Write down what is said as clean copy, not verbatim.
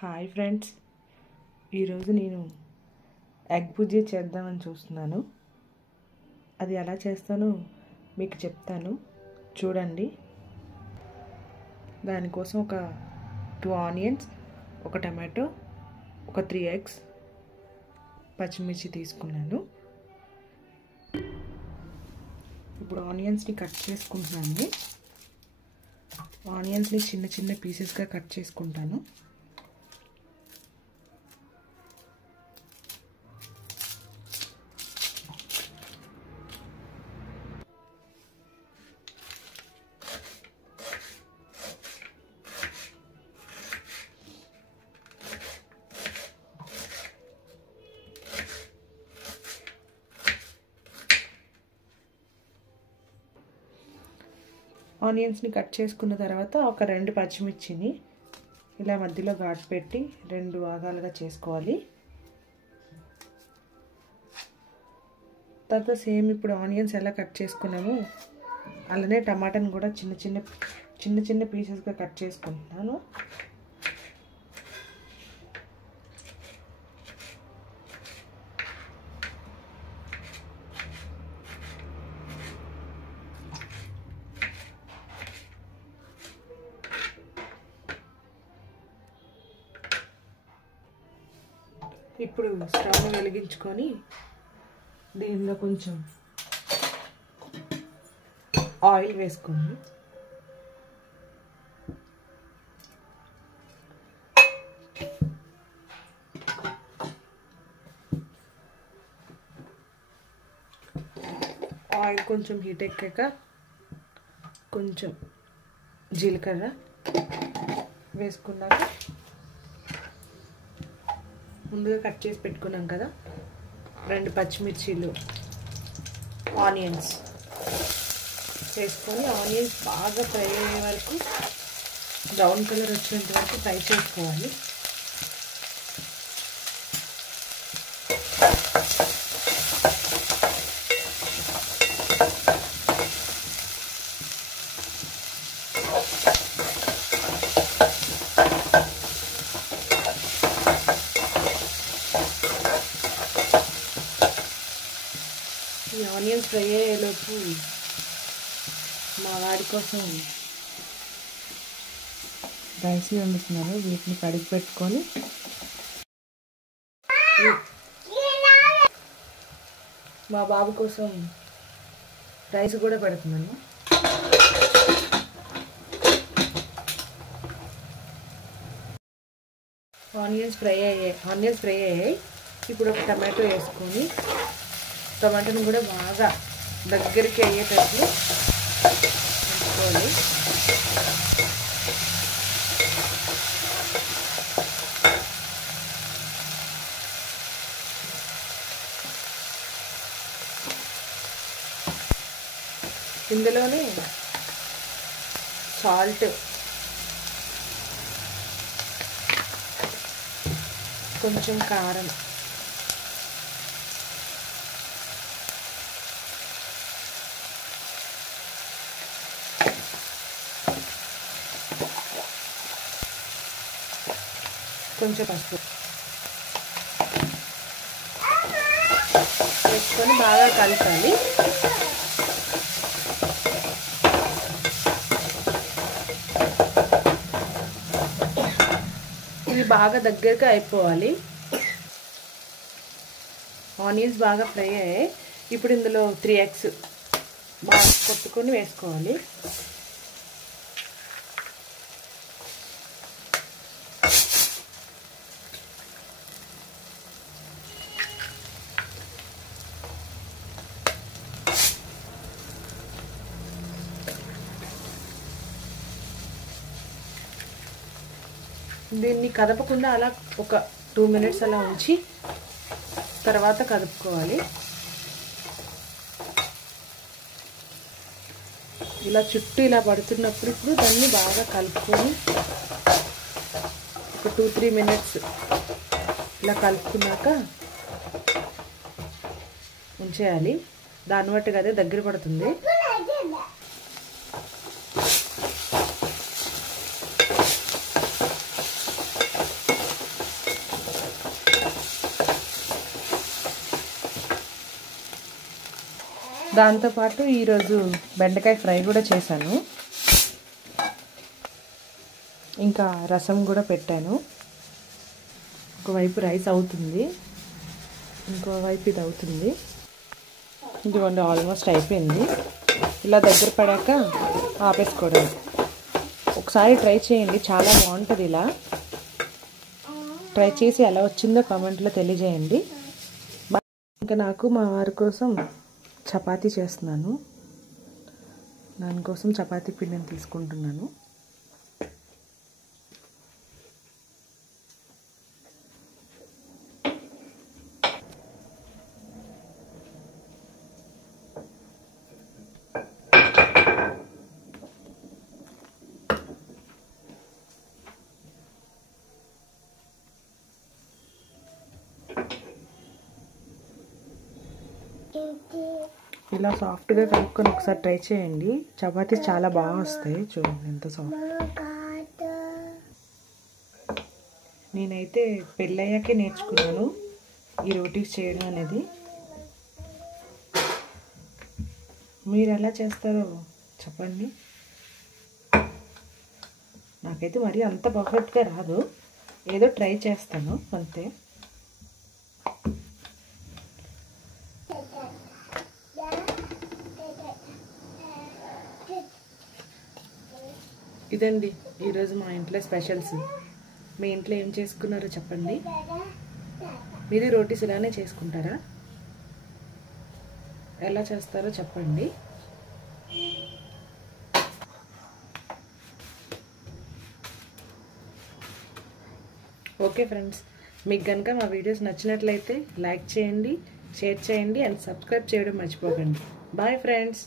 Hi friends, ఈరోజు నేను egg బుజ్జీ చేద్దామని చూస్తున్నాను. అది ఎలా చేస్తానో మీకు చెప్తాను, చూడండి. దానికోసం ఒక 2 ఆనియన్స్, ఒక టమాటో, ఒక 3 ఎగ్స్, పచ్చిమిర్చి తీసుకున్నాను. ఇప్పుడు ఆనియన్స్ని కట్ చేసుకుంటున్నాను. ఆనియన్స్ని చిన్న చిన్న పీసెస్గా కట్ చేసుకుంటాను. ఆనియన్స్ని కట్ చేసుకున్న తర్వాత ఒక 2 పచ్చిమిర్చిని ఇలా మధ్యలో ఘాటు పెట్టి 2 భాగాలుగా చేసుకోవాలి. తర్వాత సేమ్ ఇప్పుడు ఆనియన్స్ ఎలా కట్ చేసుకున్నామో అలానే టమాటాని కూడా చిన్న చిన్న పీసెస్గా కట్ చేసుకుంటున్నాను. ఇప్పుడు స్టవ్ వెలిగించుకొని దీనిలో కొంచెం ఆయిల్ వేసుకోండి. ఆయిల్ కొంచెం హీట్ ఎక్కాక కొంచెం జీలకర్ర వేసుకున్నాక ముందుగా కట్ చేసి పెట్టుకున్నాం కదా 2 పచ్చిమిర్చీలు, ఆనియన్స్ వేసుకొని ఆనియన్స్ బాగా ఫ్రై అయ్యే వరకు, బ్రౌన్ కలర్ వచ్చేంత వరకు ఫ్రై చేసుకోవాలి. ఈ ఆనియన్స్ ఫ్రై అయ్యేలోపు మా వాడి కోసం రైస్ వండుతున్నాను. వీటిని కడిగి పెట్టుకొని మా బాబు కోసం రైస్ కూడా పెడుతున్నాను. ఆనియన్స్ ఫ్రై అయ్యాయి. ఇప్పుడు ఒక టమాటో వేసుకొని టమాటాను కూడా బాగా దగ్గరికి అయ్యేటట్లు ఉంచుకోవాలి. ఇందులోనే సాల్ట్, కొంచెం కారం, కొంచెం పసుపు వేసుకొని బాగా కలపాలి. ఇవి బాగా దగ్గరగా అయిపోవాలి. ఆనియన్స్ బాగా ఫ్రై అయ్యాయి. ఇప్పుడు ఇందులో 3 ఎగ్స్ బాగా కొట్టుకొని వేసుకోవాలి. దీన్ని కదపకుండా అలా ఒక 2 మినిట్స్ అలా ఉంచి తర్వాత కదుపుకోవాలి. ఇలా చుట్టూ ఇలా పడుతున్నప్పుడు ఇప్పుడు దాన్ని బాగా కలుపుకొని ఒక 2-3 మినిట్స్ ఇలా కలుపుకున్నాక ఉంచేయాలి. దాన్ని బట్టి అదే దగ్గర పడుతుంది. దాంతోపాటు ఈరోజు బెండకాయ ఫ్రై కూడా చేశాను. ఇంకా రసం కూడా పెట్టాను. ఒకవైపు రైస్ అవుతుంది, ఇంకోవైపు ఇది అవుతుంది. ఇదిగోండి ఆల్మోస్ట్ అయిపోయింది. ఇలా దగ్గర పడాక ఆపేసుకోవడం. ఒకసారి ట్రై చేయండి, చాలా బాగుంటుంది. ఇలా ట్రై చేసి ఎలా వచ్చిందో కామెంట్లో తెలియజేయండి. ఇంకా నాకు మా వారి కోసం చపాతీ చేస్తున్నాను. దానికోసం చపాతీ పిండిని తీసుకుంటున్నాను. ఇలా సాఫ్ట్గా కలుపుకొని ఒకసారి ట్రై చేయండి. చపాతీ చాలా బాగా వస్తాయి. చూడండి ఎంత సాఫ్ట్. నేనైతే పెళ్ళయ్యాకే నేర్చుకున్నాను ఈ రోటీస్ చేయడం అనేది. మీరు ఎలా చేస్తారో చెప్పండి. నాకైతే మరి అంత పర్ఫెక్ట్గా రాదు, ఏదో ట్రై చేస్తాను అంతే. ఇదండి ఈరోజు మా ఇంట్లో స్పెషల్స్. మీ ఇంట్లో ఏం చేసుకున్నారో చెప్పండి. మీరు రోటీస్ ఇలానే చేసుకుంటారా? ఎలా చేస్తారో చెప్పండి. ఓకే ఫ్రెండ్స్, మీకు కనుక మా వీడియోస్ నచ్చినట్లయితే లైక్ చేయండి, షేర్ చేయండి అండ్ సబ్స్క్రైబ్ చేయడం మర్చిపోకండి. Bye friends.